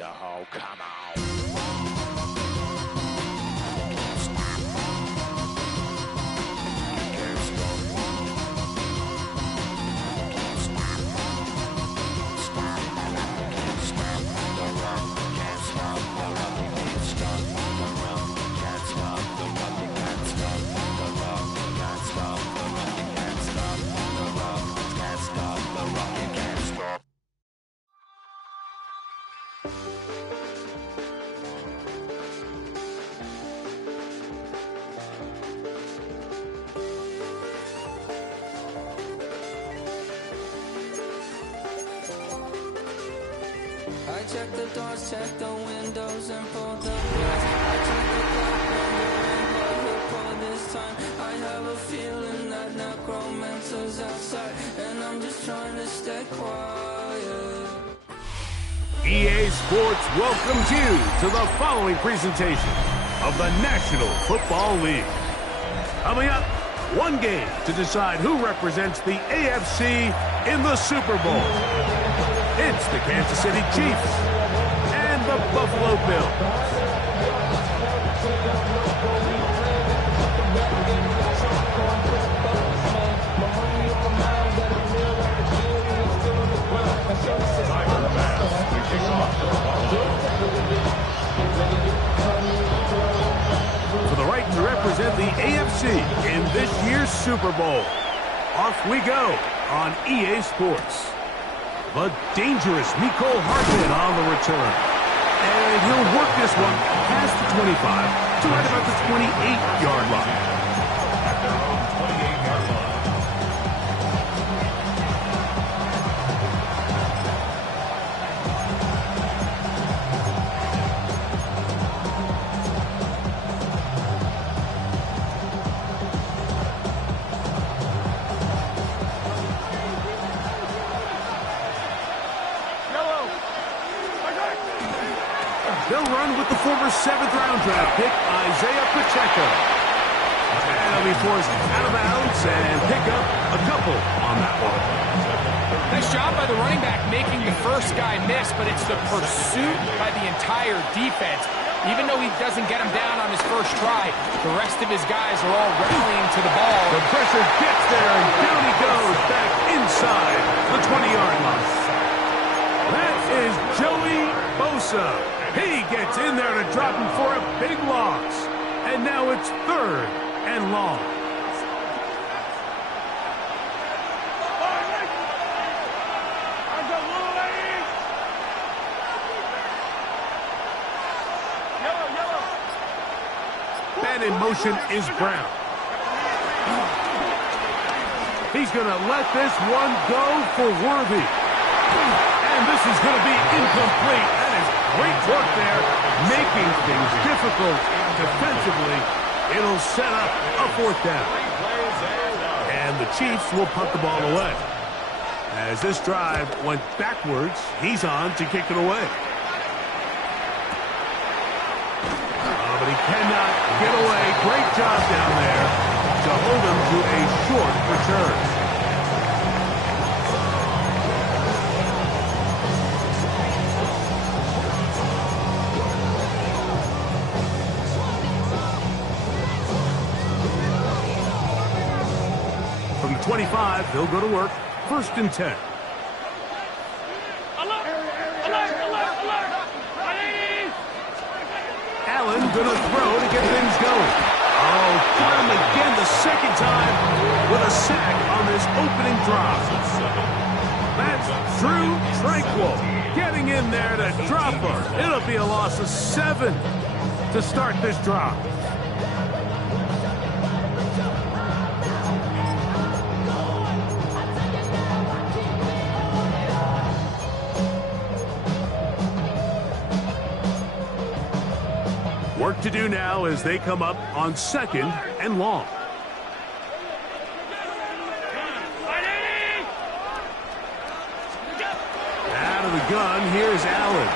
Oh, come on. I check the doors, check the windows, and pull the glass. I check the clock, wondering what he'll pull this time. I have a feeling that necromancer's outside, and I'm just trying to stay quiet. EA Sports welcomes you to the following presentation of the National Football League. Coming up, one game to decide who represents the AFC in the Super Bowl. It's the Kansas City Chiefs and the Buffalo Bills. For the right to represent the AFC in this year's Super Bowl, off we go on EA Sports. The dangerous Mecole Hardman on the return. And he'll work this one past the 25 to right about the 28-yard line. They'll run with the former 7th-round draft pick, Isaiah Pacheco. And he'll be forced out of bounds and pick up a couple on that one. Nice job by the running back making the first guy miss, but it's the pursuit by the entire defense. Even though he doesn't get him down on his first try, the rest of his guys are all rallying to the ball. The pressure gets there, and down he goes back inside the 20-yard line. That is Joey Bosa. He gets in there to drop him for a big loss. And now it's 3rd and long. Man in motion is Brown. He's going to let this one go for Worthy. And this is going to be incomplete. That is great work there, making things difficult defensively. It'll set up a 4th down. And the Chiefs will punt the ball away. As this drive went backwards, he's on to kick it away. But he cannot get away. Great job down there to hold him to a short return. From the 25, they'll go to work. 1st and 10. Allen gonna throw to get things going. Oh, got him again the 2nd time with a sack on this opening drop. That's Drew Tranquill getting in there to drop her. It'll be a loss of 7 to start this drop. Work to do now as they come up on 2nd and long. Out of the gun, here's Allen.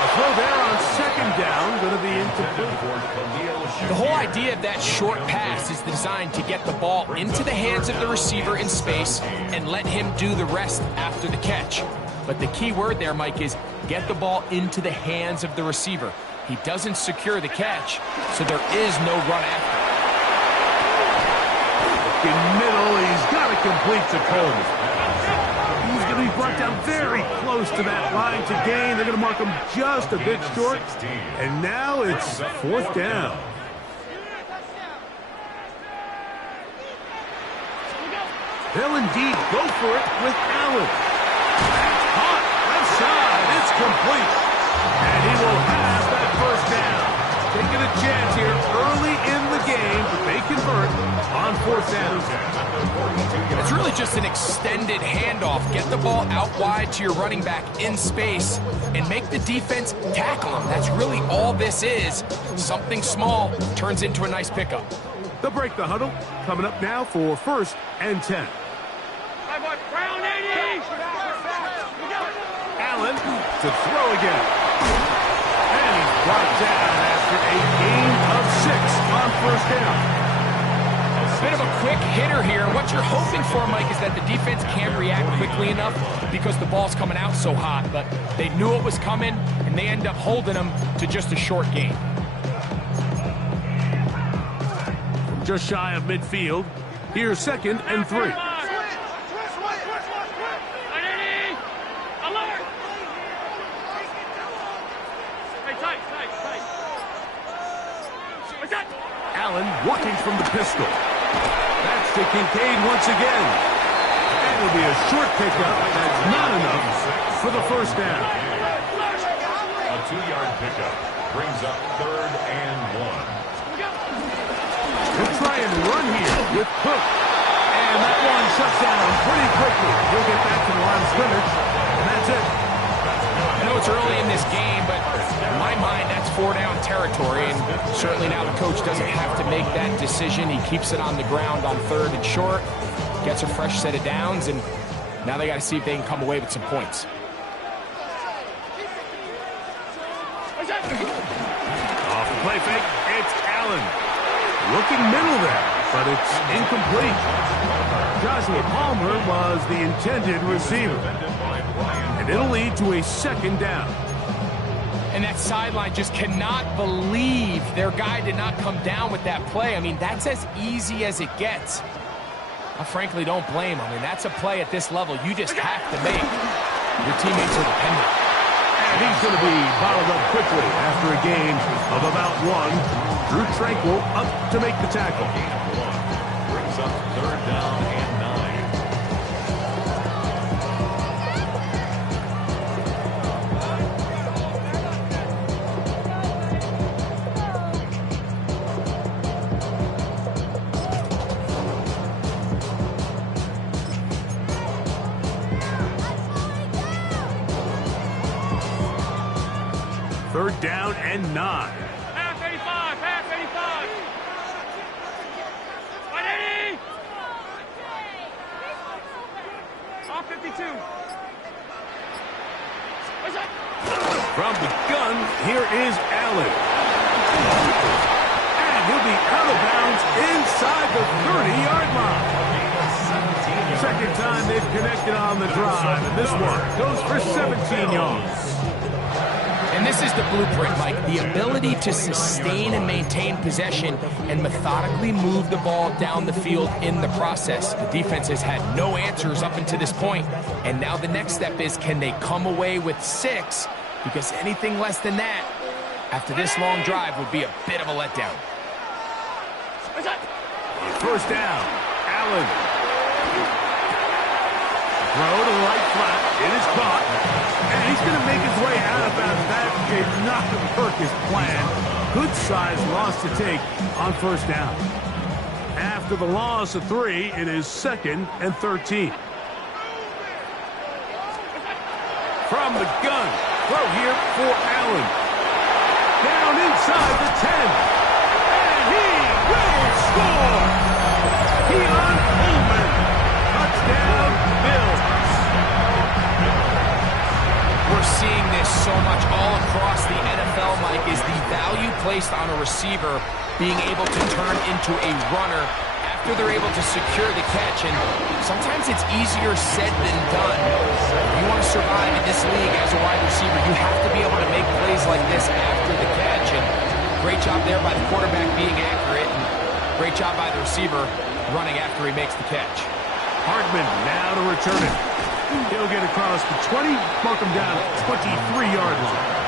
A throw there on 2nd down, going to be incomplete. The whole idea of that short pass is designed to get the ball into the hands of the receiver in space and let him do the rest after the catch. But the key word there, Mike, is get the ball into the hands of the receiver. He doesn't secure the catch, so there is no run after. In middle, he's got to complete to Coleman. He's going to be brought down very close to that line to gain. They're going to mark him just a bit short. And now it's 4th down. They'll indeed go for it with Allen. That's hot. Left side. It's complete. And he will have that first down. Taking a chance here early in the game, but they convert on 4th down. It's really just an extended handoff. Get the ball out wide to your running back in space and make the defense tackle him. That's really all this is. Something small turns into a nice pickup. They'll break the huddle. Coming up now for 1st and 10. Allen to throw again. And he's brought down after a gain of 6 on 1st down. A bit of a quick hitter here. What you're hoping for, Mike, is that the defense can't react quickly enough because the ball's coming out so hot. But they knew it was coming, and they end up holding them to just a short gain. Just shy of midfield. Here's 2nd and 3. Allen working from the pistol. That's to Kincaid once again. And it'll be a short pickup. That's not enough for the 1st down. A 2-yard pickup brings up 3rd and 1. We'll try and run here with Cook. And that one shuts down pretty quickly. He'll get back to the line of scrimmage. And that's it. I know it's early in this game, but in my mind, that's 4-down territory, and certainly now the coach doesn't have to make that decision. He keeps it on the ground on 3rd and short, gets a fresh set of downs, and now they got to see if they can come away with some points. Off the play fake, it's Allen. Looking middle there, but it's incomplete. Joshua Palmer was the intended receiver. And it'll lead to a 2nd down. And that sideline just cannot believe their guy did not come down with that play. I mean, that's as easy as it gets. I frankly don't blame him. I mean, that's a play at this level you just have to make. Your teammates are dependent. And he's going to be bottled up quickly after a gain of about 1. Drew Tranquil up to make the tackle. Brings up 3rd down and 9. Third down and 9. Half 85, half 85. 180. Off 52. What's that? From the gun, here is Allen. And he'll be out of bounds inside the 30-yard line. Second time they've connected on the drive, and this one goes for 17 yards. And this is the blueprint, Mike. The ability to sustain and maintain possession and methodically move the ball down the field in the process. The defense has had no answers up until this point, and now the next step is, can they come away with 6? Because anything less than that, after this long drive, would be a bit of a letdown. First down, Allen. Throw to the right flat. It is caught. And he's going to make his way out of bounds. That did not work his plan. Good size loss to take on first down. After the loss of 3, it is 2nd and 13. From the gun. Throw here for Allen. Down inside the 10. And he will score. Keon Coleman. Touchdown, Bills. We're seeing this so much all across the NFL, Mike, is the value placed on a receiver being able to turn into a runner after they're able to secure the catch. And sometimes it's easier said than done. You want to survive in this league as a wide receiver, you have to be able to make plays like this after the catch. And great job there by the quarterback being accurate. And great job by the receiver running after he makes the catch. Hardman now to return it. He'll get across the 20, mark him down at 23-yard line.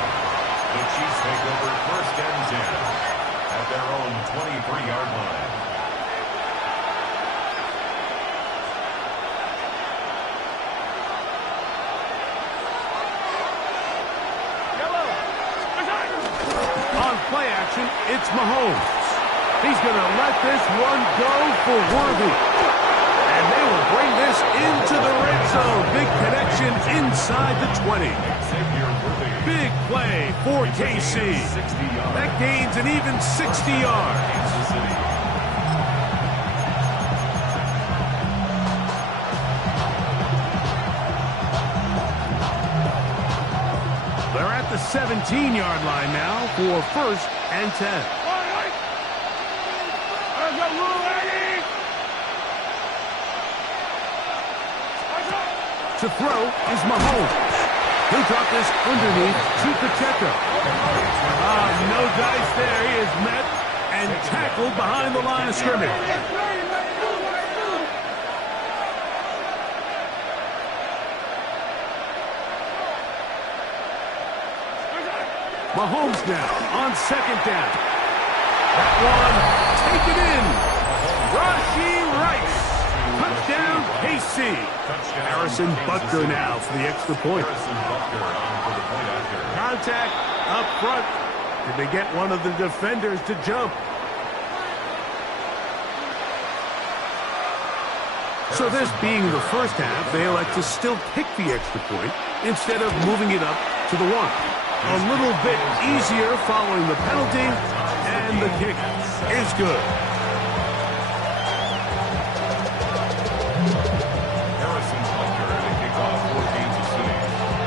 The Chiefs take over 1st and 10 at their own 23-yard line. On play action, it's Mahomes. He's going to let this one go for Worthy. And they will bring this into the red zone. Big connection inside the 20. Big play for KC. That gains an even 60 yards. They're at the 17-yard line now for 1st and 10. To throw is Mahomes. He'll drop this underneath to Pacheco. No dice there. He is met and tackled behind the line of scrimmage. Mahomes now on 2nd down. That one taken in. Rashee Rice. Touchdown, KC. Harrison Butker now for the extra point. Contact up front. Did they get one of the defenders to jump? So this being the first half, they elect to still kick the extra point instead of moving it up to the 1. A little bit easier following the penalty, and the kick is good.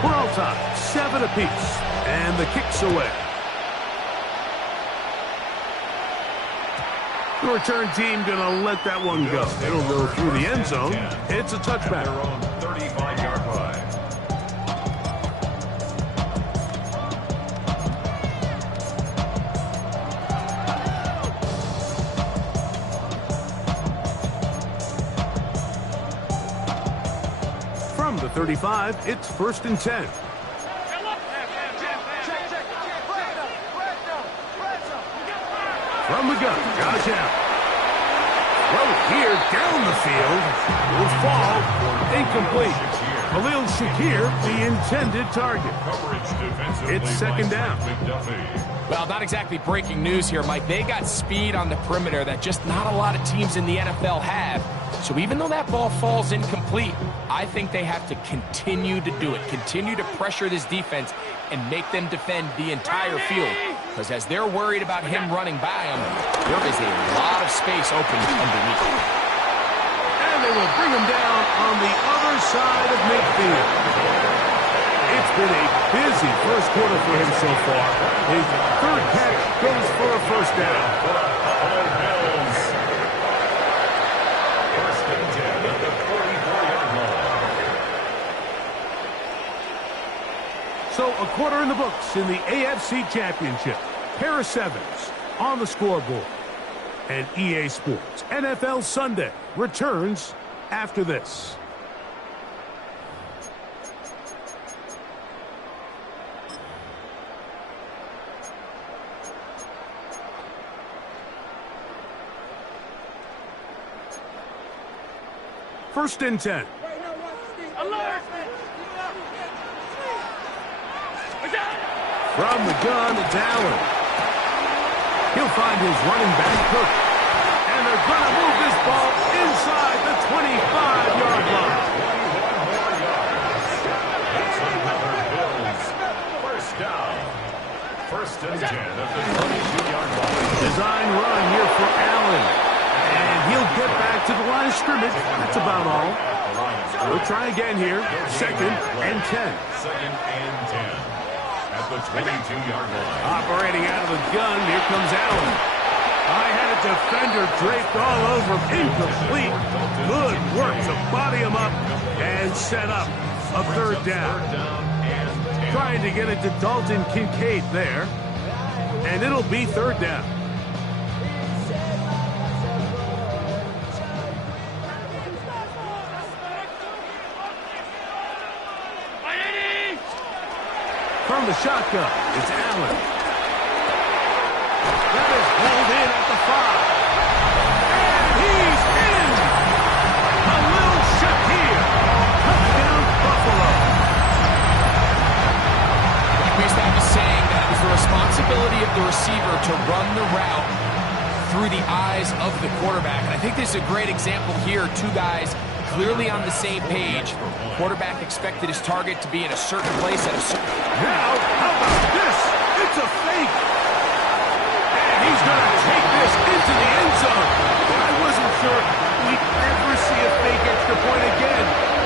We're all tied, 7 apiece, and the kick's away. The return team gonna let that one go. It'll go through the end zone. It's a touchback. 35-yard line. From the 35, it's 1st and 10. From the gun, Josh Allen. Throw here down the field. Will fall. Incomplete. Khalil Shakir, the intended target. It's 2nd down. Well, not exactly breaking news here, Mike. They got speed on the perimeter that just not a lot of teams in the NFL have. So even though that ball falls incomplete, I think they have to continue to do it. Continue to pressure this defense and make them defend the entire field. Because as they're worried about him running by them, there is a lot of space open underneath. And they will bring him down on the other side of midfield. It's been a busy first quarter for him so far. His 3rd catch goes for a 1st down. So a quarter in the books in the AFC Championship. Pair of 7s on the scoreboard. And EA Sports NFL Sunday returns after this. First and 10. From the gun, it's Allen. He'll find his running back, Cook. And they're going to move this ball inside the 25-yard line. That's another Bills 1st down. 1st and 10 at the 22-yard line. Design run here for Allen. And he'll get back to the line of scrimmage. That's about all. We'll try again here. 2nd and 10. 2nd and 10. At the 22-yard line. Operating out of the gun, here comes Allen. I had a defender draped all over him. Incomplete. Good work to body him up and set up a third down. Trying to get it to Dalton Kincaid there. And it'll be third down. From the shotgun, it's Allen. That is pulled in at the 5. And he's in! Khalil Shakir. Touchdown, Buffalo. We used to have a saying that it was the responsibility of the receiver to run the route through the eyes of the quarterback. And I think this is a great example here. Two guys clearly on the same page. Quarterback expected his target to be in a certain place at a certain... Now, how about this? It's a fake. And he's going to take this into the end zone. I wasn't sure we'd ever see a fake extra point again.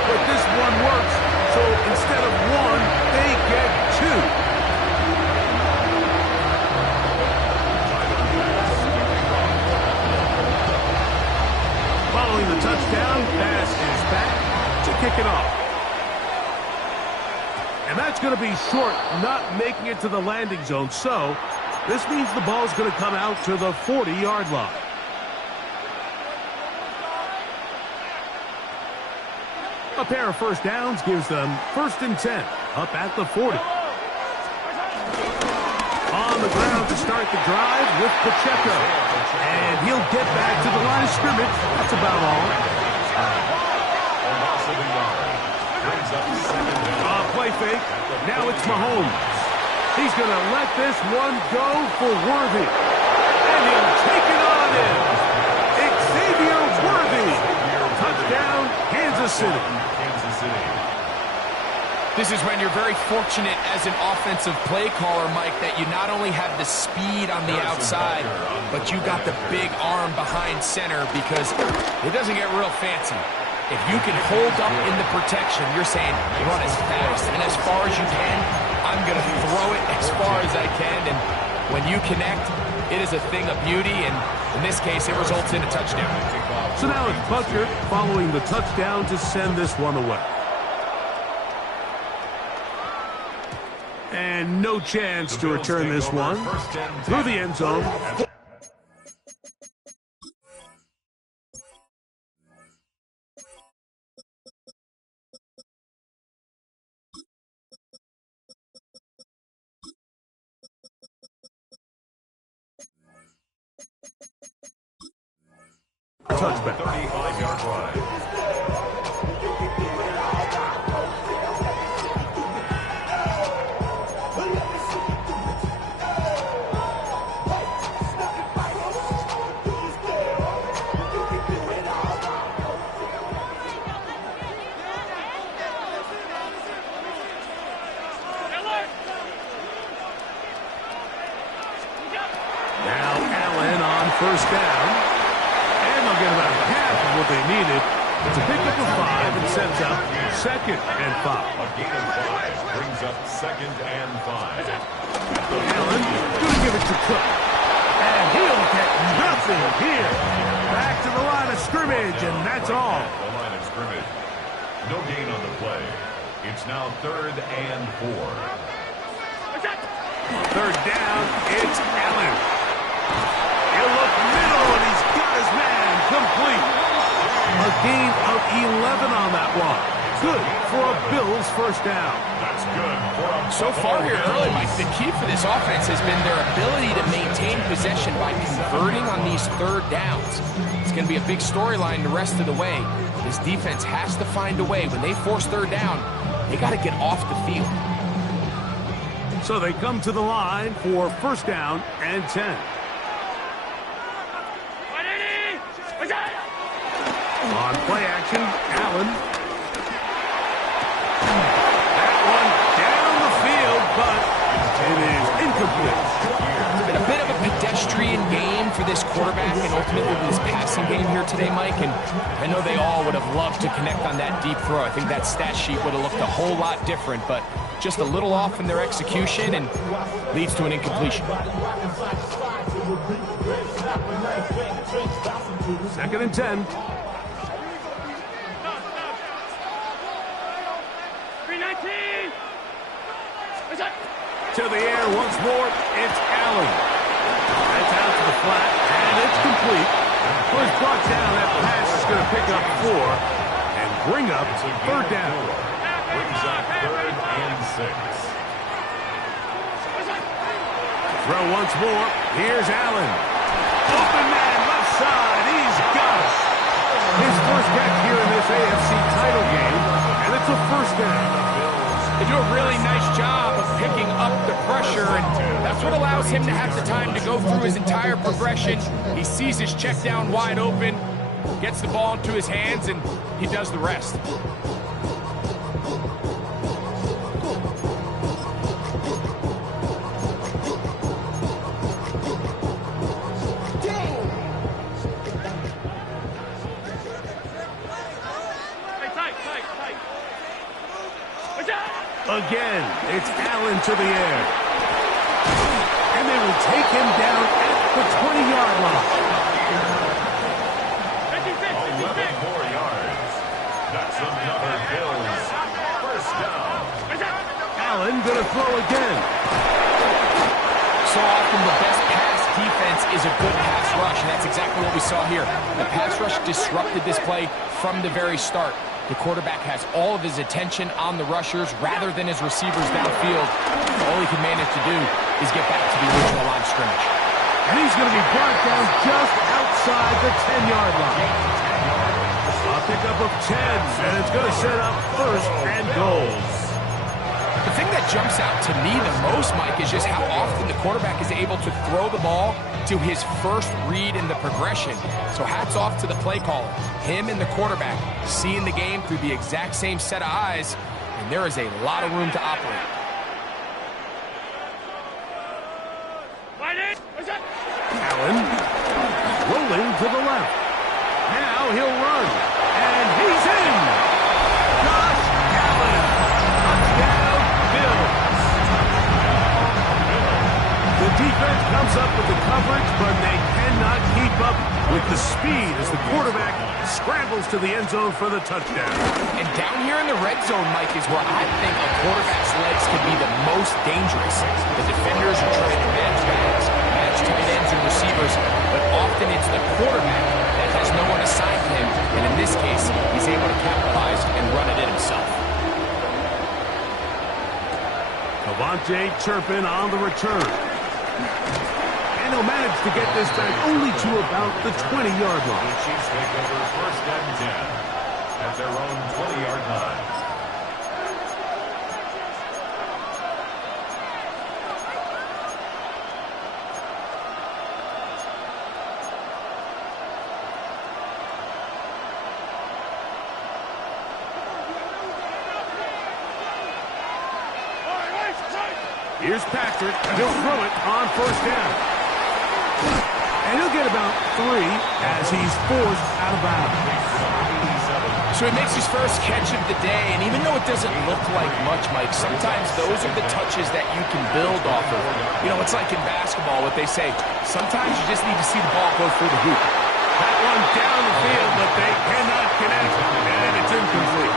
But this one works. So instead of 1, they get 2. Following the touchdown, pass is back to kick it off. And that's going to be short, not making it to the landing zone. So this means the ball's going to come out to the 40-yard line. A pair of first downs gives them 1st and 10, up at the 40. On the ground to start the drive with Pacheco. And he'll get back to the line of scrimmage. That's about all. Play fake. Now it's Mahomes. He's going to let this one go for Worthy. And he'll take it on in. Xavier Worthy. Touchdown, Kansas City. This is when you're very fortunate as an offensive play caller, Mike, that you not only have the speed on the outside, but you got the big arm behind center, because it doesn't get real fancy. If you can hold up in the protection, you're saying run as fast and as far as you can. I'm going to throw it as far as I can. And when you connect, it is a thing of beauty. And in this case, it results in a touchdown. So now it's Butker following the touchdown to send this one away. And no chance to return this one through the end zone. Touchback. 35-yard line. Now Allen on first down. Get about half of what they needed. It's a pickup of 5 and sets up 2nd and 5. A gain of 5 brings up 2nd and 5. Allen going to give it to Cook. And he'll get nothing here. Back to the line of scrimmage, and that's all. The line of scrimmage. No gain on the play. It's now 3rd and 4. 3rd down, it's Allen. He'll look middle, and he's got his man. Complete. A gain of 11 on that one. Good for a Bills first down. That's good for a So far here early, Mike, the key for this offense has been their ability to maintain possession by converting on these 3rd downs. It's going to be a big storyline the rest of the way. This defense has to find a way. When they force 3rd down, they got to get off the field. So they come to the line for first down and 10. On play action, Allen. That one down the field, but it is incomplete. It's been a bit of a pedestrian game for this quarterback and ultimately this passing game here today, Mike. And I know they all would have loved to connect on that deep throw. I think that stat sheet would have looked a whole lot different, but just a little off in their execution and leads to an incompletion. 2nd and 10. 319. To the air once more, it's Allen. That's out to the flat, and it's complete. First brought down, that pass is going to pick up 4 and bring up 3rd down. Brings up 3rd and 6. Throw once more. Here's Allen. Open man, left side. He's got it. His first catch here in this AFC title game, and it's a 1st down. They do a really nice job of picking up the pressure, and that's what allows him to have the time to go through his entire progression. He sees his check down wide open, gets the ball into his hands, and he does the rest. Again, it's Allen to the air. And they will take him down at the 20-yard line. 11 more yards. That's another Bills 1st down. Allen going to throw again. So often the best pass defense is a good pass rush, and that's exactly what we saw here. The pass rush disrupted this play from the very start. The quarterback has all of his attention on the rushers rather than his receivers downfield. All he can manage to do is get back to the original line of scrimmage. And he's going to be brought down just outside the 10-yard line. A pickup of 10, and it's going to set up 1st and goals. The thing that jumps out to me the most, Mike, is just how often the quarterback is able to throw the ball to his first read in the progression. So hats off to the play caller. Him and the quarterback seeing the game through the exact same set of eyes, and there is a lot of room to operate. Allen rolling to the left. Now he'll run, and he's in. Josh Allen, touchdown Bills. The defense comes up with the coverage, but they cannot keep up with the speed as the quarterback scrambles to the end zone for the touchdown. And down here in the red zone, Mike, is where I think a quarterback's legs can be the most dangerous. The defenders are trying to match backs, match tight ends and receivers, but often it's the quarterback that has no one assigned to him, and in this case, he's able to capitalize and run it in himself. Devontae Turpin on the return. And he'll manage to get this back only to about the 20-yard line. The Chiefs take over 1st and 10 at their own 20-yard line. Here's Patrick. He'll throw it on 1st down. And he'll get about 3 as he's forced out of bounds. So he makes his first catch of the day, and even though it doesn't look like much, Mike, sometimes those are the touches that you can build off of. You know, it's like in basketball, what they say, sometimes you just need to see the ball go through the hoop. That one down the field, but they cannot connect, and it's incomplete.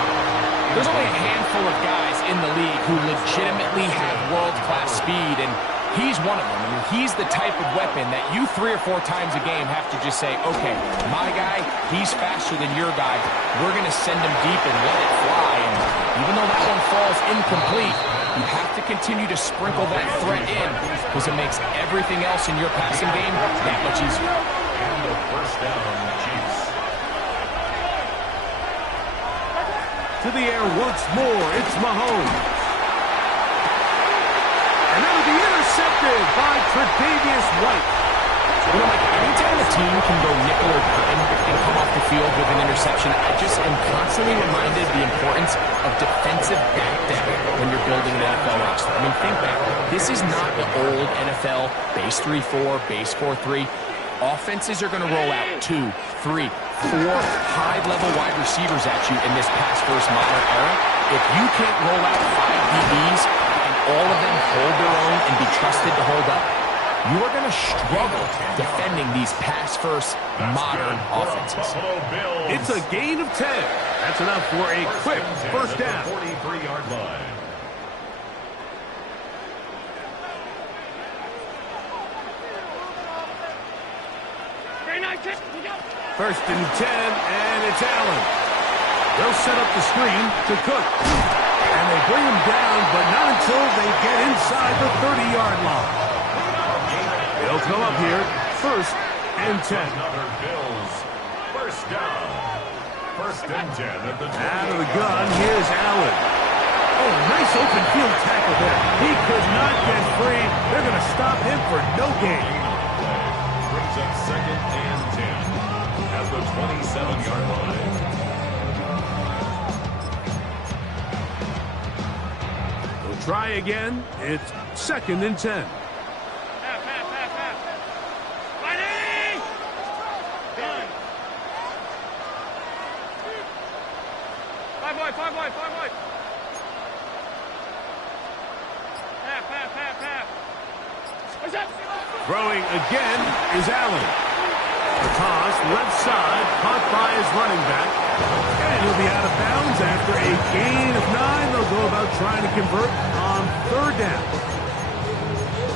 There's only a handful of guys in the league who legitimately have world-class speed, and he's one of them. I mean, he's the type of weapon that you 3 or 4 times a game have to just say, okay, my guy, he's faster than your guy. We're going to send him deep and let it fly. And even though that one falls incomplete, you have to continue to sprinkle that threat in because it makes everything else in your passing game that much easier. And the 1st down, Chiefs. To the air once more, it's Mahomes. And that'll be intercepted by Tre'Davious White. You know, like, anytime a team can go nickel or dime and come off the field with an interception, I just am constantly reminded the importance of defensive back depth when you're building an NFL roster. I mean, think back. This is not the old NFL base 3-4, base 4-3. Offenses are going to roll out 2, 3, 4 high-level wide receivers at you in this pass-first modern era. If you can't roll out 5 DBs and all of them hold their own and be trusted to hold up, you are going to struggle defending these pass-first modern offenses. It's a gain of 10. That's enough for a quick first down. 43-yard line. First and 10, and it's Allen. They'll set up the screen to Cook. And they bring him down, but not until they get inside the 30-yard line. They'll come up here, first and 10. Another Bills. First down. First and 10 at the 20. Out of the gun, here's Allen. Oh, nice open field tackle there. He could not get free. They're going to stop him for no gain. Brings up second and 10 at the 27-yard line. They'll try again. It's second and 10. Five wide. Throwing again is Allen. The toss, left side, caught by his running back. And he'll be out of bounds after a gain of 9. They'll go about trying to convert on third down.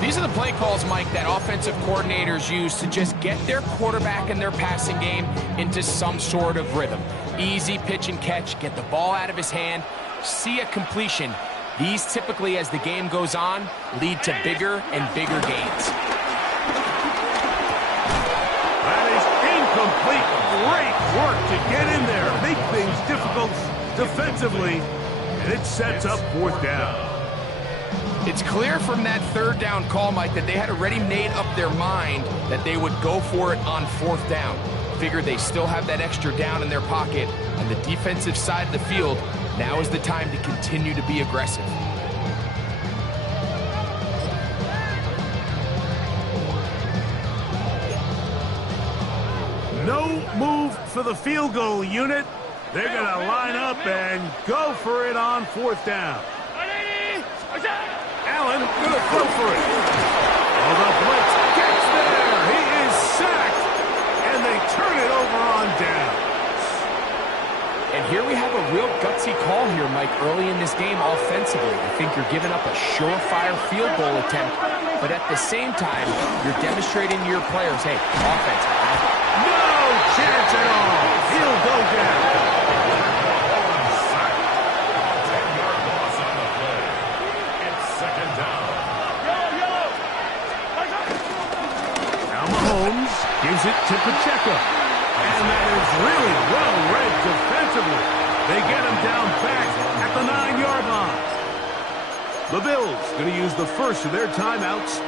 These are the play calls, Mike, that offensive coordinators use to just get their quarterback and their passing game into some sort of rhythm. Easy pitch and catch, get the ball out of his hand, see a completion. These typically, as the game goes on, lead to bigger and bigger gains. That is incomplete. Great work to get in there, make things difficult defensively, and it sets up fourth down. It's clear from that third down call, Mike, that they had already made up their mind that they would go for it on fourth down. Figure they still have that extra down in their pocket, and the defensive side of the field, now is the time to continue to be aggressive. No move for the field goal unit. They're going to line up and go for it on fourth down. Allen going to throw for it. Oh, the blitz gets there. He is sacked, and they turn it over on down. And here we have a real gutsy call here, Mike, early in this game offensively. I think you're giving up a surefire field goal attempt, but at the same time, you're demonstrating to your players, hey, offense. No chance at all. He'll go down. 10-yard loss on the play. It's second down. Now Mahomes gives it to Pacheco. And that is really well read defensively. They get him down back at the 9-yard line. The Bills going to use the first of their timeouts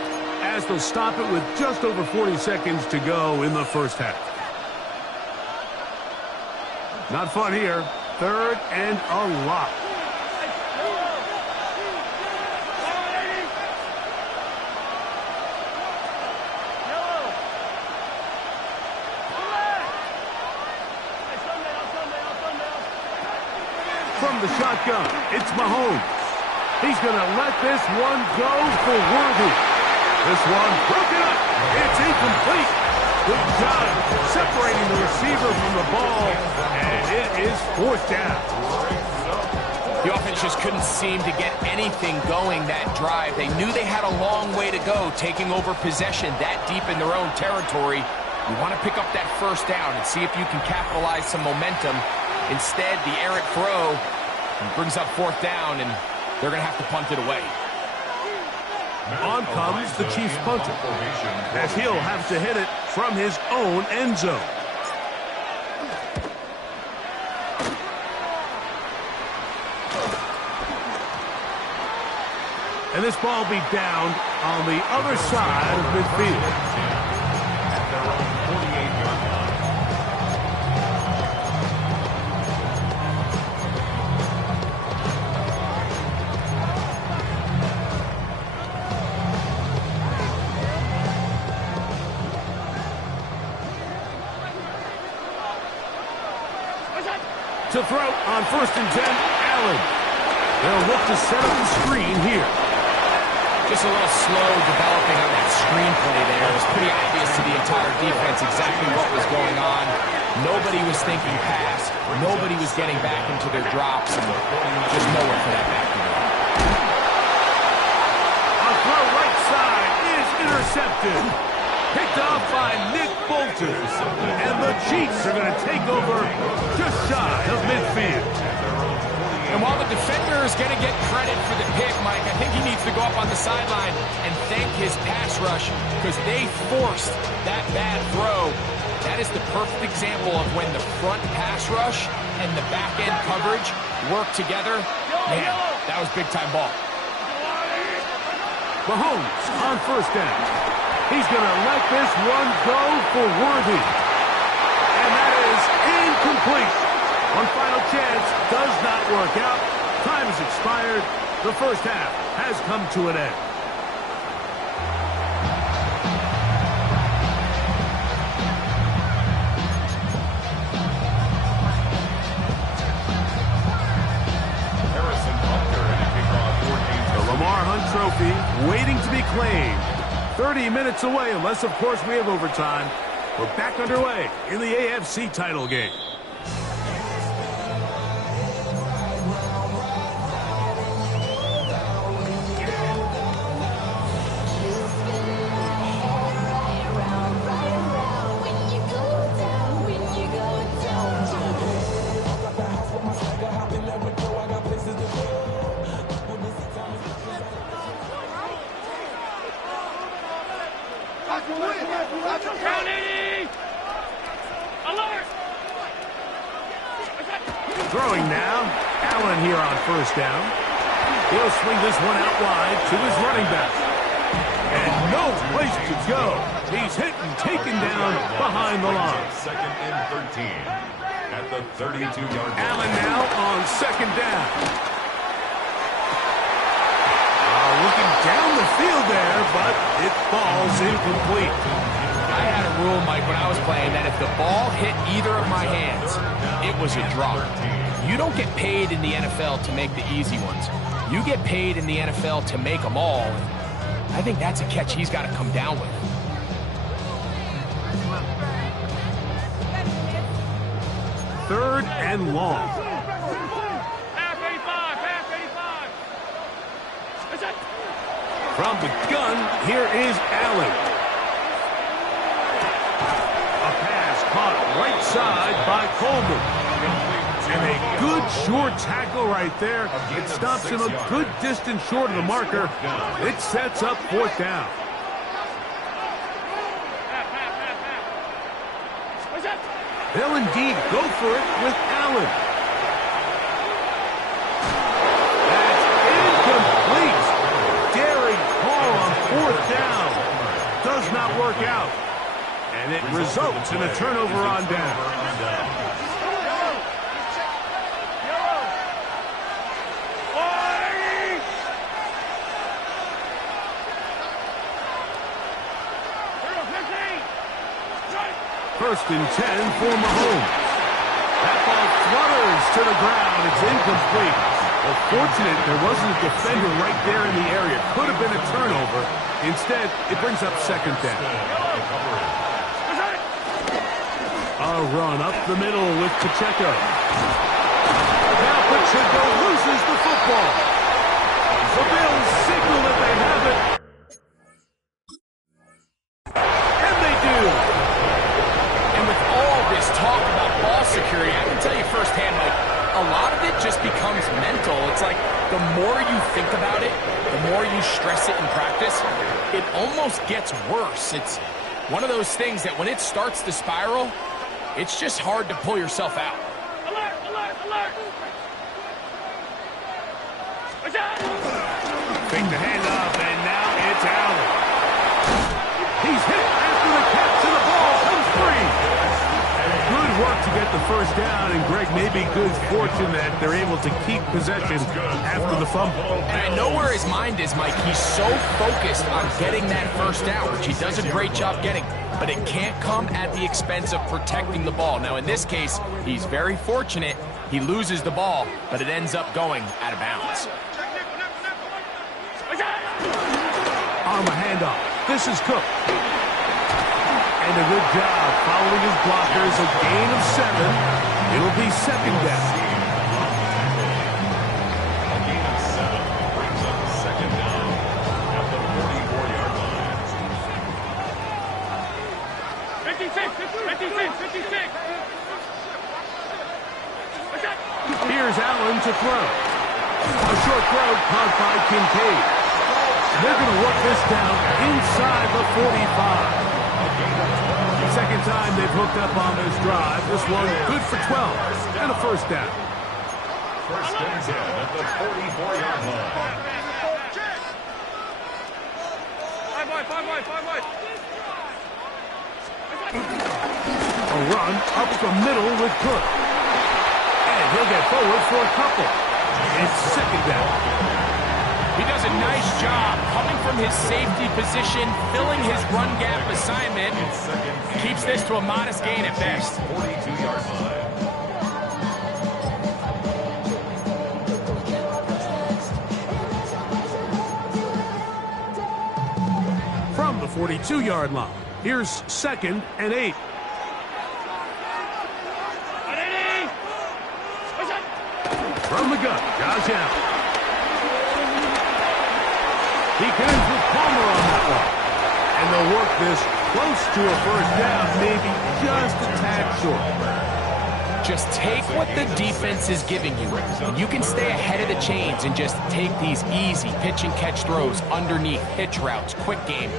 as they'll stop it with just over 40 seconds to go in the first half. Not fun here. Third and a lot. From the shotgun, it's Mahomes. He's going to let this one go for Worthy. This one broken up. It's incomplete. Good job separating the receiver from the ball, and it is fourth down. The offense just couldn't seem to get anything going that drive. They knew they had a long way to go, taking over possession that deep in their own territory. You want to pick up that first down and see if you can capitalize some momentum. Instead, the errant throw brings up fourth down, and they're going to have to punt it away. On comes the Chiefs punter, as he'll have to hit it from his own end zone. And this ball be down on the other side of midfield. To throw on first and 10, Allen. They'll look to set up the screen here. Just a little slow developing on that screenplay there. It was pretty obvious to the entire defense exactly what was going on. Nobody was thinking pass. Nobody was getting back into their drops, and just nowhere for that back to go. A throw right side is intercepted. Picked off by Nick Bolton. And the Chiefs are going to take over just shy of midfield. And while the defender is going to get credit for the pick, Mike, I think he needs to go up on the sideline and thank his pass rush because they forced that bad throw. That is the perfect example of when the front pass rush and the back-end coverage work together. Man, that was big-time ball. Mahomes on first down. He's going to let this one go for Worthy. And that is incomplete. One final chance does not work out. Time has expired. The first half has come to an end. Harrison Butker in a kickoff 14. The Lamar Hunt Trophy waiting to be claimed. 30 minutes away, unless, of course, we have overtime. We're back underway in the AFC title game. Throwing now. Allen here on first down. He'll swing this one out wide to his running back. And no place to go. He's hit and taken down behind the line. Second and 13 at the 32-yard line. Allen now on second down. Looking down the field there, but it falls incomplete. I had a rule, Mike, when I was playing that if the ball hit either of my hands, it was a drop. You don't get paid in the NFL to make the easy ones. You get paid in the NFL to make them all. I think that's a catch he's got to come down with. Third and long. Pass 85, pass 85. That's it. From the gun, here is Allen. A pass caught right side by Coleman. And a good short tackle right there. It stops him a good distance short of the marker. It sets up fourth down. They'll indeed go for it with Allen. That's incomplete. Daring call on fourth down. Does not work out. And it results in a turnover on down. First and 10 for Mahomes. That ball flutters to the ground. It's incomplete. Well, fortunate there wasn't a defender right there in the area. Could have been a turnover. Instead, it brings up second down. A run up the middle with Pacheco. Now Pacheco loses the football. The Bills signal that they have it. And they do. Talk about ball security, I can tell you firsthand, like, a lot of it just becomes mental. It's like the more you think about it, the more you stress it in practice, it almost gets worse. It's one of those things that when it starts to spiral, it's just hard to pull yourself out. Alert, alert, alert. Fake the handoff, and now it's Allen. He's hit after the catch, and the ball comes free. Good work to get the first down, and Greg, maybe good fortune that they're able to keep possession after the fumble. And I know where his mind is, Mike. He's so focused on getting that first down, which he does a great job getting, but it can't come at the expense of protecting the ball. Now, in this case, he's very fortunate He loses the ball, but it ends up going out of bounds. On the handoff, this is Cook. And a good job following his blockers, a gain of 7. It'll be second down. A gain of 7 brings up second down at the 44-yard line. 56, 56. Here's Allen to throw. A short throw caught by Kincaid. They're going to work this down inside the 45. Second time they've hooked up on this drive. This one good for 12 and a first down. First and 10 at the 44-yard line. 5 wide. A run up the middle with Cook. And he'll get forward for a couple. It's second down. He does a nice job coming from his safety position, filling his run gap assignment. Keeps this to a modest gain at best. 42-yard line. From the 42-yard line, here's second and 8. From the gun, Josh Allen. He connects with Palmer on that one. And they'll work this close to a first down, maybe just a tad short. Just take what the defense is giving you. And you can stay ahead of the chains and just take these easy pitch and catch throws underneath, hitch routes, quick game.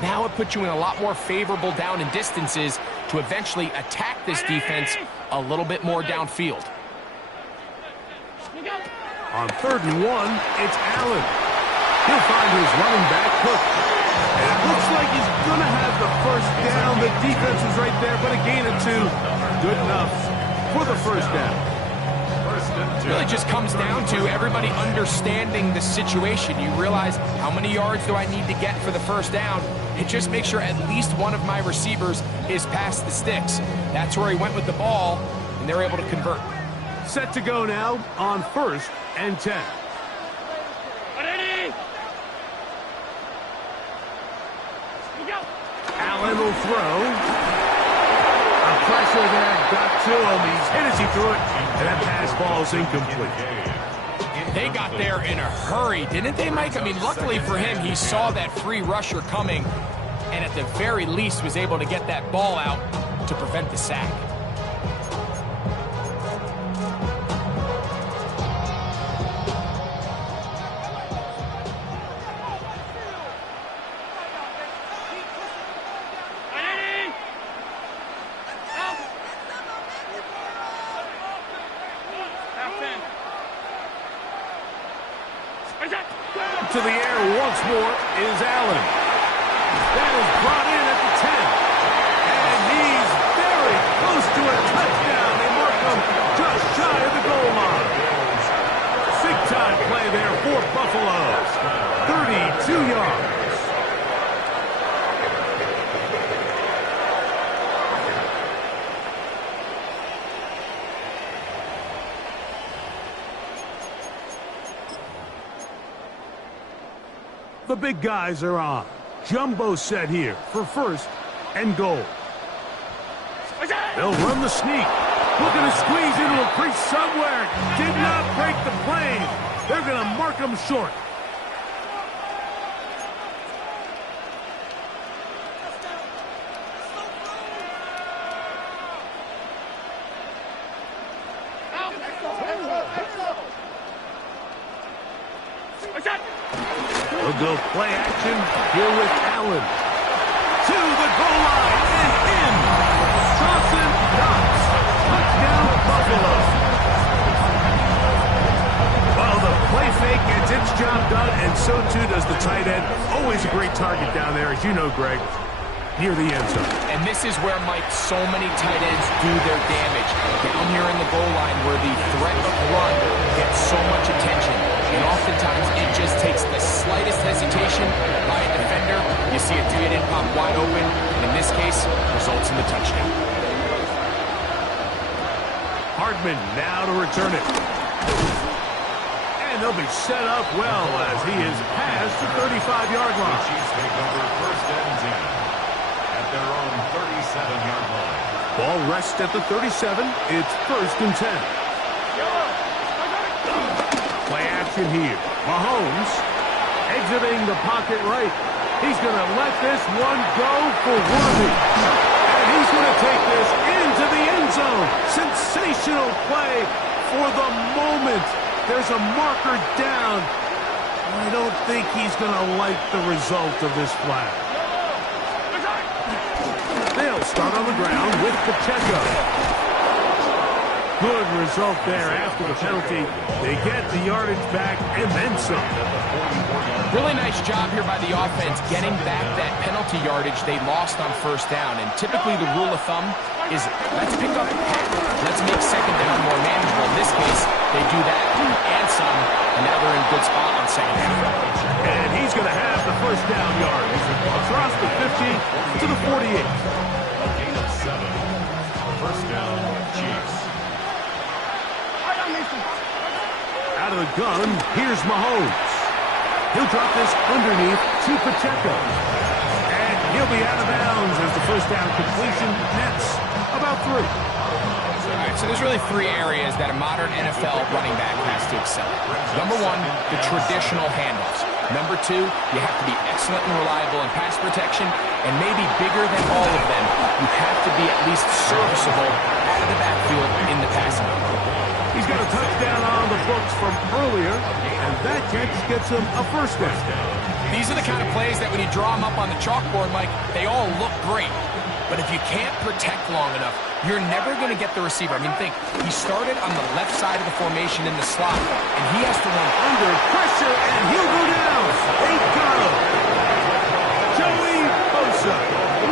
Now it puts you in a lot more favorable down and distances to eventually attack this defense a little bit more downfield. On 3rd and 1, it's Allen. He'll find his running back, Cook. And it looks like he's going to have the first down. The defense is right there, but a gain of 2. Good enough for the first down. It really just comes down to everybody understanding the situation. You realize, how many yards do I need to get for the first down? And just make sure at least one of my receivers is past the sticks. That's where he went with the ball, and they're able to convert. Set to go now on 1st and 10. Allen will throw. A pressure there got to him. He's hit as he threw it, and that pass ball is incomplete. They got there in a hurry, didn't they, Mike? I mean, luckily for him, he saw that free rusher coming, and at the very least was able to get that ball out to prevent the sack. To the air once more is Allen. That is brought in at the 10. And he's very close to a touchdown. They mark him just shy of the goal line. Big time play there for Buffalo. 32 yards. The big guys are on. Jumbo set here for 1st and goal. They'll run the sneak. Looking to squeeze into a crease somewhere. Did not break the plane. They're going to mark him short. We'll go play action here with Allen. To the goal line and in. Dawson Knox. Touchdown, Buffalo. Well, the play fake gets its job done, and so too does the tight end. Always a great target down there, as you know, Greg, near the end zone. And this is where, Mike, so many tight ends do their damage. Down here in the goal line where the threat of run gets so much attention. And oftentimes it just takes the slightest hesitation by a defender. You see a tight end pop wide open, and in this case, results in the touchdown. Hardman now to return it. And they'll be set up well as he is past the 35-yard line. Chiefs take over first and 10 at their own 37-yard line. Ball rests at the 37. It's first and 10. Play action here. Mahomes exiting the pocket right. He's going to let this one go for Worthy. And he's going to take this into the end zone. Sensational play for the moment. There's a marker down. I don't think he's going to like the result of this flag. They'll start on the ground with Pacheco. Good result there after the penalty. They get the yardage back and then some. Really nice job here by the offense getting back that penalty yardage they lost on first down. And typically the rule of thumb is let's pick up half. Let's make second down more manageable. In this case, they do that and some, and now they're in a good spot on second down. And he's going to have the first down yardage across the 50 to the 48. A gain of 7. First down, Chiefs. Out of the gun, here's Mahomes. He'll drop this underneath to Pacheco. And he'll be out of bounds as the first down completion nets about 3. All right, so there's really 3 areas that a modern NFL running back has to excel at. Number 1, the traditional handoffs. Number 2, you have to be excellent and reliable in pass protection. And maybe bigger than all of them, you have to be at least serviceable out of the backfield in the passing game. He's got a touchdown on the books from earlier, and that catch gets him a first down. These are the kind of plays that when you draw them up on the chalkboard, Mike, they all look great. But if you can't protect long enough, you're never going to get the receiver. I mean, think, he started on the left side of the formation in the slot, and he has to run Under pressure, and he'll go down. They got him. Joey Bosa.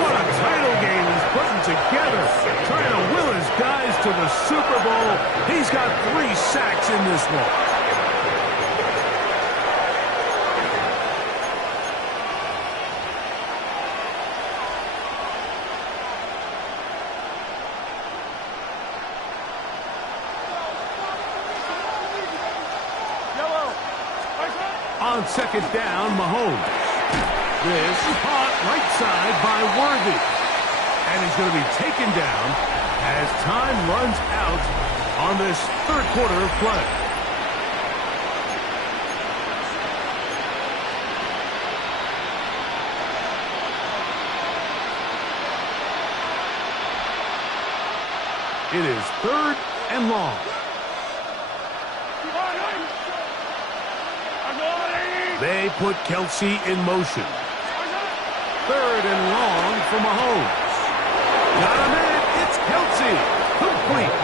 What a title game he's putting together. Trying to will his guys to the Super Bowl. He's got 3 sacks in this one. On second down, Mahomes. This caught right side by Worthy. And he's going to be taken down as time runs out on this third quarter of play. It is third and long. They put Kelsey in motion. Third and long for Mahomes. Got him in. It's Kelsey. Complete.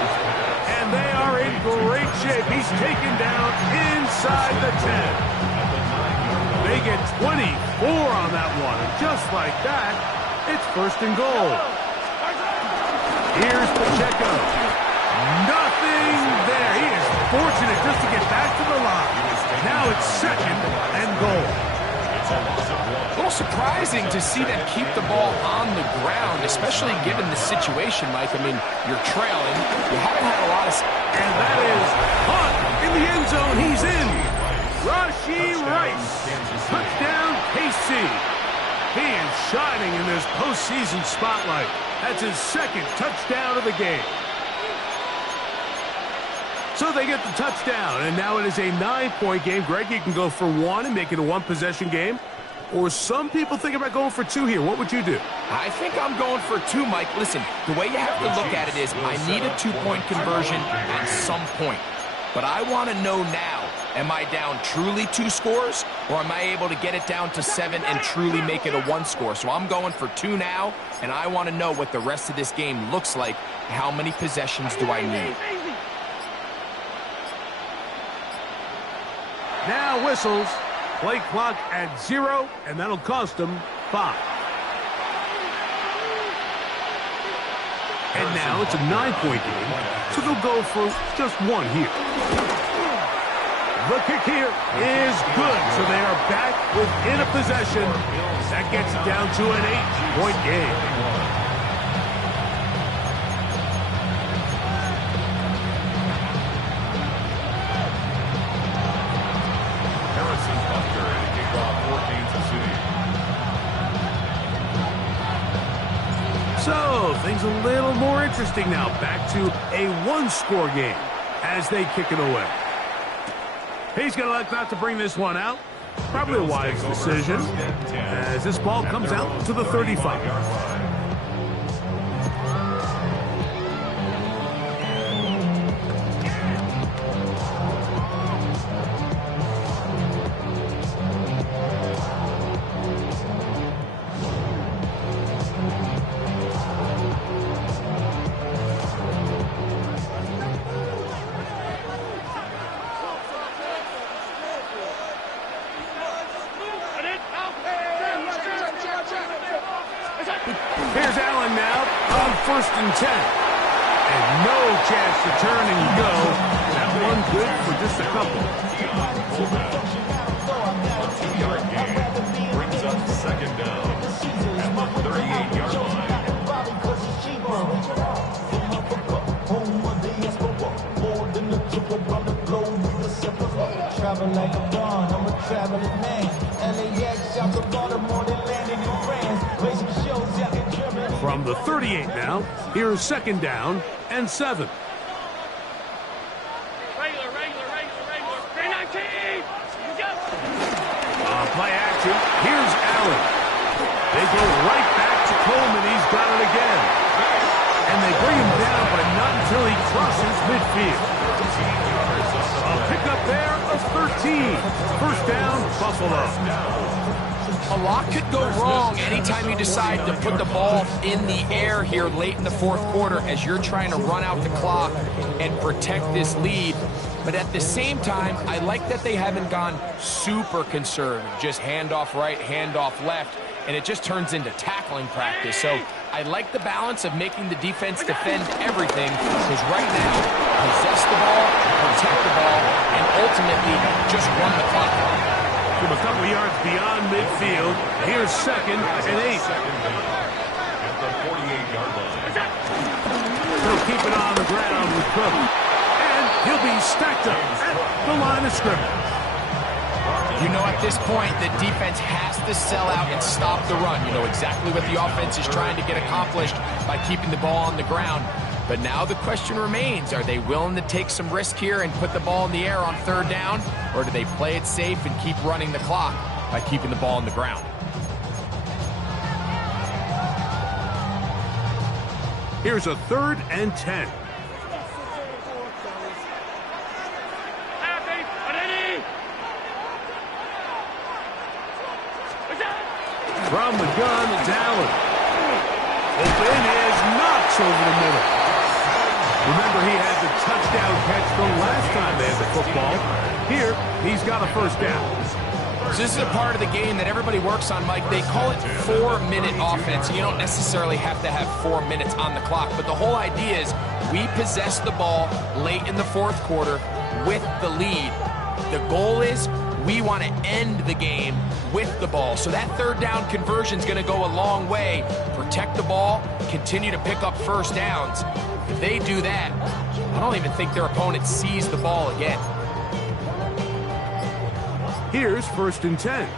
And they are in great shape. He's taken down inside the 10. They get 24 on that one. And just like that, it's first and goal. Here's Pacheco. Nothing there. He is fortunate just to get back to the line. Now it's second and goal. A little surprising to see them keep the ball on the ground, especially given the situation, Mike. I mean, you're trailing. You haven't had a lot of... And that is caught in the end zone. He's in. Rashee Rice. Touchdown, KC. He is shining in this postseason spotlight. That's his second touchdown of the game. So they get the touchdown, and now it is a 9-point game. Greg, you can go for 1 and make it a 1-possession game. Or some people think about going for 2 here. What would you do? I think I'm going for 2, Mike. Listen, the way you have to look at it is I need a 2-point conversion at some point. But I want to know now, am I down truly 2 scores, or am I able to get it down to 7 and truly make it a 1 score? So I'm going for 2 now, and I want to know what the rest of this game looks like. How many possessions do I need? Now whistles. Play clock at 0, and that'll cost them 5. And now it's a 9-point game, so they'll go for just 1 here. The kick here is good, so they are back within a possession. That gets it down to an 8-point game. So, things a little more interesting now. Back to a one-score game as they kick it away. He's going to elect not to bring this one out. Probably a wise decision as this ball comes out to the 35. Here's Allen now on 1st and 10. And no chance to turn and go. That one good for just a couple. Two-yard gain brings up 2nd down at the 38-yard line. Travel like a bond, I'm a traveling man. LAX out to Baltimore, they landed in France. Play some shows out in Germany. From the 38 now, here's 2nd down and 7. Regular. 319. Play action. Here's Allen. They go right back to Coleman. He's got it again. And they bring him down, but not until he crosses midfield. A pickup there of 13. 1st down, Buffalo. A lot could go wrong anytime you decide to put the ball in the air here late in the 4th quarter as you're trying to run out the clock and protect this lead. But at the same time, I like that they haven't gone super conservative, just handoff right, handoff left, and it just turns into tackling practice. So I like the balance of making the defense defend everything, because right now, possess the ball, protect the ball, and ultimately just run the clock out. From a couple yards beyond midfield, here's 2nd and 8. At the 48-yard line. He'll keep it on the ground with Cook. And he'll be stacked up at the line of scrimmage. You know, at this point, the defense has to sell out and stop the run. You know exactly what the offense is trying to get accomplished by keeping the ball on the ground. But now the question remains, are they willing to take some risk here and put the ball in the air on 3rd down? Or do they play it safe and keep running the clock by keeping the ball on the ground? Here's a 3rd and 10. From the gun, it's Allen. Open is Knox over the middle. Remember, he had the touchdown catch the last time they had the football. Here, he's got a 1st down. So this is a part of the game that everybody works on, Mike. They call it 4-minute offense. You don't necessarily have to have 4 minutes on the clock, but the whole idea is we possess the ball late in the 4th quarter with the lead. The goal is we want to end the game with the ball. So that 3rd down conversion is going to go a long way. Protect the ball, continue to pick up 1st downs. If they do that, I don't even think their opponent sees the ball again. Here's 1st and 10.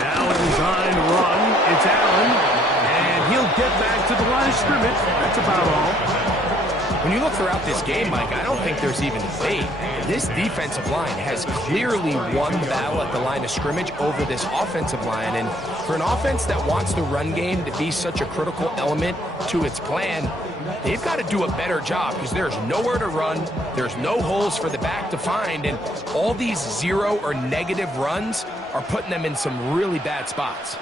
Now a designed run. It's Allen. And he'll get back to the line of scrimmage. That's about all. When you look throughout this game, Mike, I don't think there's even debate. This defensive line has clearly won the battle at the line of scrimmage over this offensive line. And for an offense that wants the run game to be such a critical element to its plan, they've got to do a better job because there's nowhere to run, there's no holes for the back to find, and all these 0 or negative runs are putting them in some really bad spots.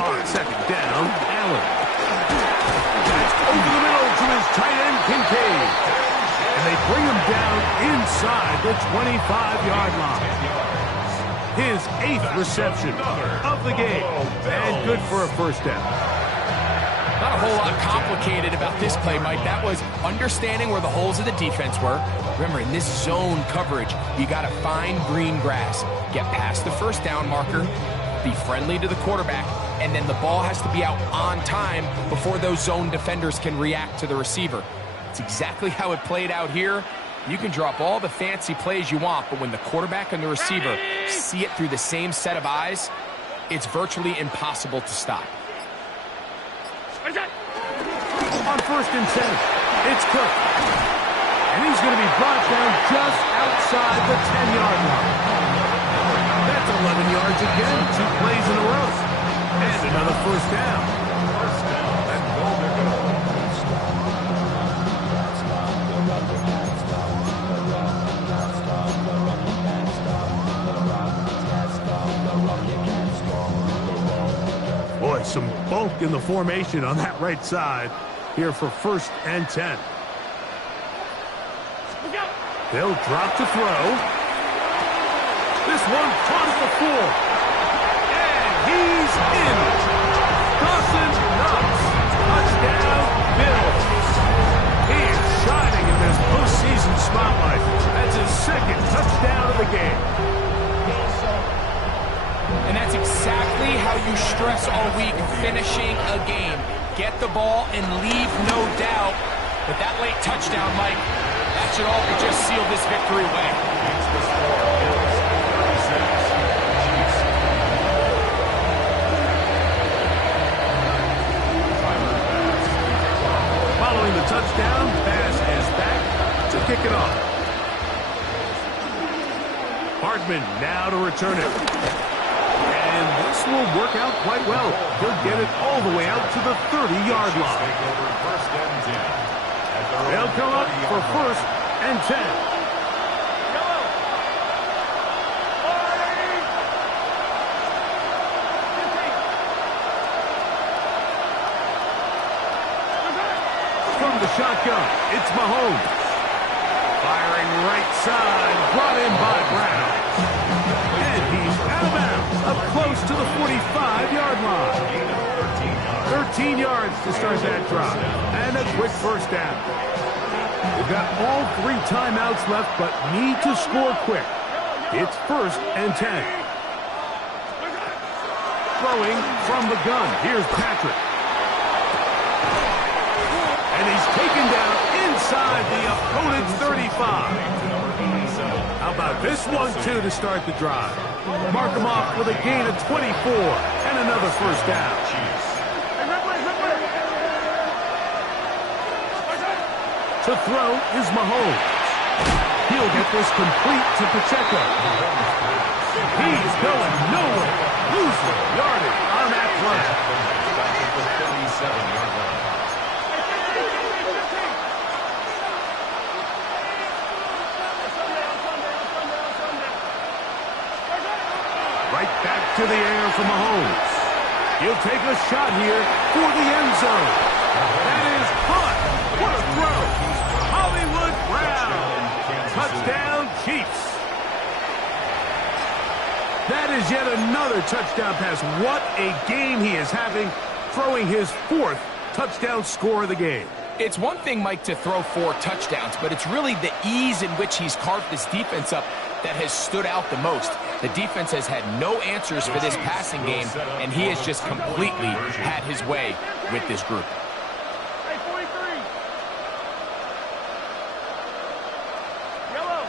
On 2nd down, Allen. That's over the middle to his tight end, Kincaid. And they bring him down inside the 25-yard line. His 8th reception of the game. And good for a 1st down. Not a whole lot complicated about this play, Mike. That was understanding where the holes of the defense were. Remember, in this zone coverage, you got to find green grass. Get past the 1st down marker, be friendly to the quarterback, and then the ball has to be out on time before those zone defenders can react to the receiver. It's exactly how it played out here. You can drop all the fancy plays you want, but when the quarterback and the receiver see it through the same set of eyes, it's virtually impossible to stop. On 1st and 10, it's Cook. And he's going to be brought down just outside the 10-yard line. That's 11 yards again, 2 plays in a row. And another first down. First down and goal to go. Boy, some bulk in the formation on that right side here for 1st and 10. They'll drop to throw. This one caught at the 4. And he's in. Dawson Knox. Touchdown, Bills. He is shining in this postseason spotlight. That's his 2nd touchdown of the game. And that's exactly how you stress all week, finishing a game. Get the ball and leave no doubt. But that late touchdown, Mike, that should all but just seal this victory away. Following the touchdown, pass is back to kick it off. Hardman now to return it. And this will work out quite well. He'll get it all the way out to the 30-yard line. They'll come up for 1st and 10. From the shotgun, it's Mahomes. Firing right side, brought in by Brown. And he's out of bounds, up close to the 45-yard line. 13 yards to start that drive. And a quick first down. They've got all 3 timeouts left, but need to score quick. It's 1st and 10. Throwing from the gun. Here's Patrick. And he's taken down inside the opponent's 35. How about this one, too, to start the drive? Mark him off with a gain of 24 and another first down. To throw is Mahomes. He'll get this complete to Pacheco. He's going nowhere. Losing yardage on that play. Back at the 37-yard line. Right back to the air for Mahomes. He'll take a shot here for the end zone. That is caught. What a throw. Hollywood Brown. Touchdown, Chiefs. That is yet another touchdown pass. What a game he is having, throwing his 4th touchdown score of the game. It's one thing, Mike, to throw 4 touchdowns, but it's really the ease in which he's carved this defense up that has stood out the most. The defense has had no answers for this passing game, and he has just completely had his way with this group. Hey, 43. Yellow.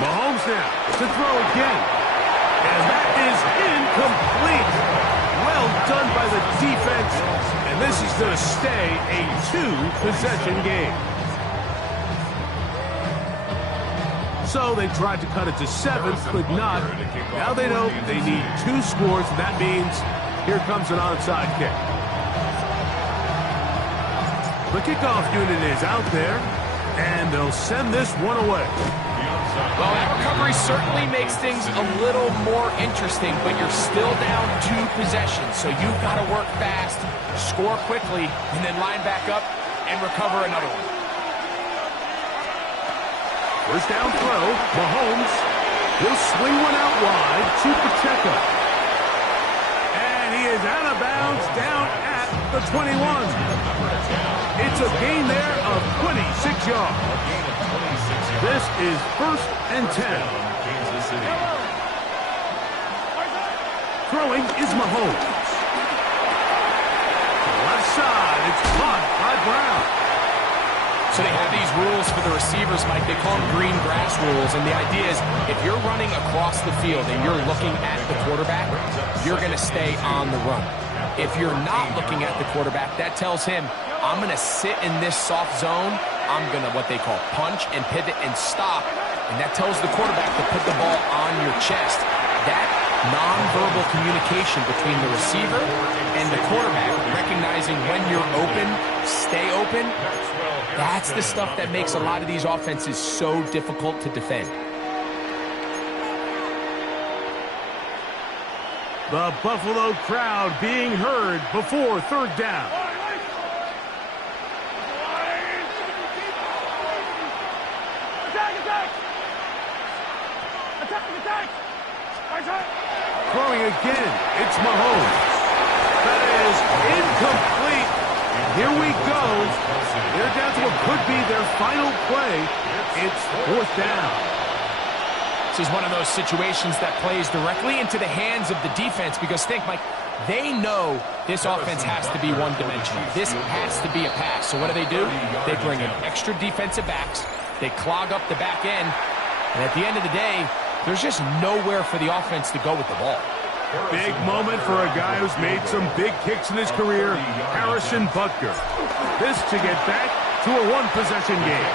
Mahomes now to throw again. And that is incomplete. Well done by the defense. And this is going to stay a 2-possession game. So they tried to cut it to 7, could not. Now they know they need 2 scores, and that means here comes an onside kick. The kickoff unit is out there, and they'll send this one away. Well, that recovery certainly makes things a little more interesting, but you're still down 2 possessions, so you've got to work fast, score quickly, and then line back up and recover another one. First down throw, Mahomes. He'll swing one out wide to Pacheco. And he is out of bounds down at the 21. It's a gain there of 26 yards. This is 1st and 10. Throwing is Mahomes. To the left side, it's caught by Brown. So they have these rules for the receivers, Mike. They call them green grass rules. And the idea is if you're running across the field and you're looking at the quarterback, you're going to stay on the run. If you're not looking at the quarterback, that tells him, I'm going to sit in this soft zone. I'm going to what they call punch and pivot and stop. And that tells the quarterback to put the ball on your chest. That nonverbal communication between the receiver and the quarterback, recognizing when you're open, stay open, that's the stuff that makes a lot of these offenses so difficult to defend. The Buffalo crowd being heard before third down. Throwing again, it's Mahomes. That is incomplete. Here we go. They're down to what could be their final play. It's fourth down. This is one of those situations that plays directly into the hands of the defense because think, Mike, they know this offense has to be one-dimensional. This has to be a pass. So what do? They bring in extra defensive backs. They clog up the back end. And at the end of the day, there's just nowhere for the offense to go with the ball. Big moment for a guy who's made some big kicks in his career, Harrison Butker. This to get back to a one-possession game.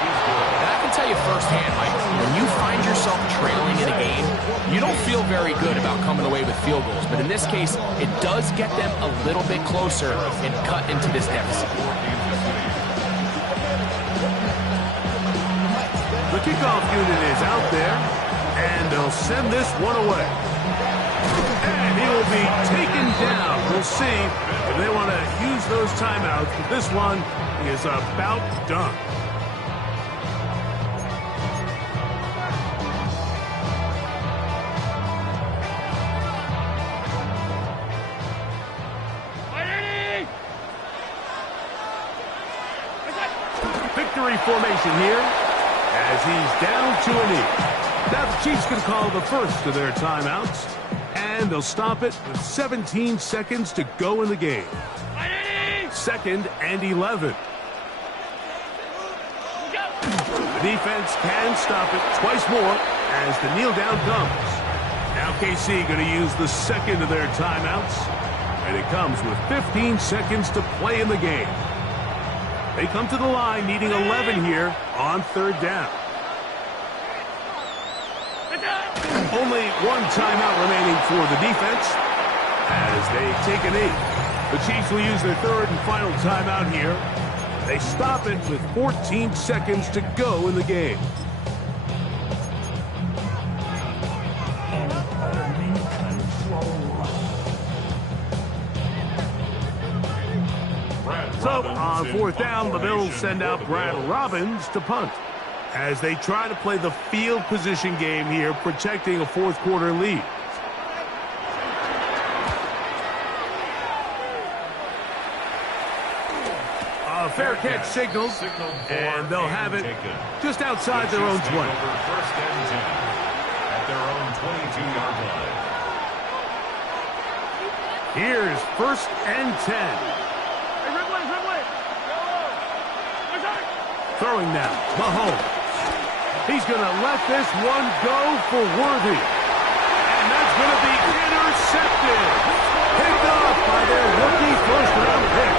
And I can tell you firsthand, Mike, when you find yourself trailing in a game, you don't feel very good about coming away with field goals. But in this case, it does get them a little bit closer and cut into this deficit. The kickoff unit is out there, and they'll send this one away. And he will be taken down. We'll see if they want to use those timeouts. But this one is about done. Victory formation here as he's down to a knee. Now the Chiefs can call the first of their timeouts, and they'll stop it with 17 seconds to go in the game. 2nd and 11. The defense can stop it twice more as the kneel down comes. Now KC going to use the second of their timeouts, and it comes with 15 seconds to play in the game. They come to the line needing 11 here on third down. Only one timeout remaining for the defense as they take a knee. The Chiefs will use their third and final timeout here. They stop it with 14 seconds to go in the game. So on fourth down, the Bills send out Brad Robbins to punt as they try to play the field position game here, protecting a fourth quarter lead. A fair catch signaled, and they'll have it just outside their own 20. First and 10 at their own 22-yard line. Here's first and 10. Throwing now, Mahomes. He's going to let this one go for Worthy. And that's going to be intercepted. Picked off by their rookie first-round pick.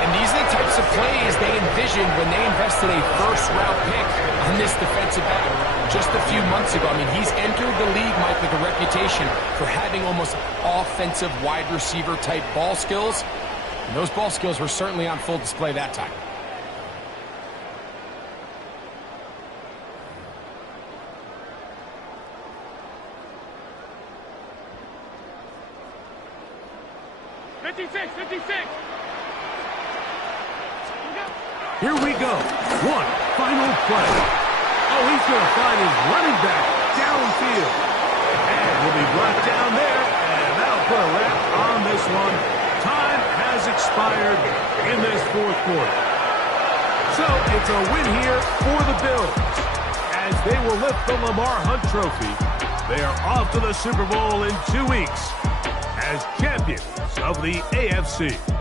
And these are the types of plays they envisioned when they invested a first-round pick on this defensive back just a few months ago. I mean, he's entered the league, Mike, with a reputation for having almost offensive wide receiver type ball skills. And those ball skills were certainly on full display that time. Here we go. One final play. Oh, he's going to find his running back downfield. And he'll be brought down there, and that'll put a wrap on this one. Time has expired in this fourth quarter. So it's a win here for the Bills as as they will lift the Lamar Hunt Trophy. They are off to the Super Bowl in 2 weeks as champions of the AFC.